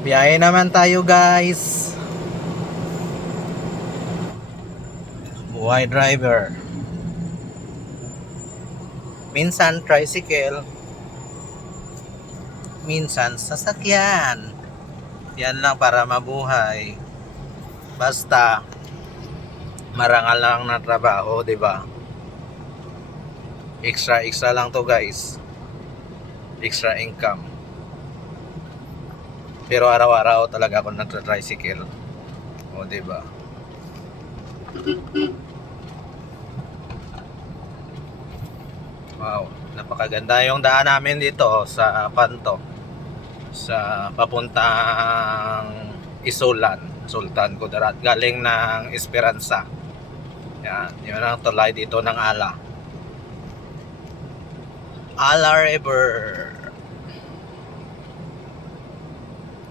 Biyahe naman tayo guys. Buhay driver. Minsan tricycle, minsan sasakyan. Yan lang para mabuhay. Basta marangal lang na trabaho, 'di ba? Extra lang to guys. Extra income. Pero araw-araw talaga ako nagtra-tricycle. O, 'di ba? Wow, napakaganda yung daan namin dito sa Panto. Sa papuntang Isulan, Sultan Kudarat, galing ng Esperanza. Yan, yun ang tulay dito ng Ala River.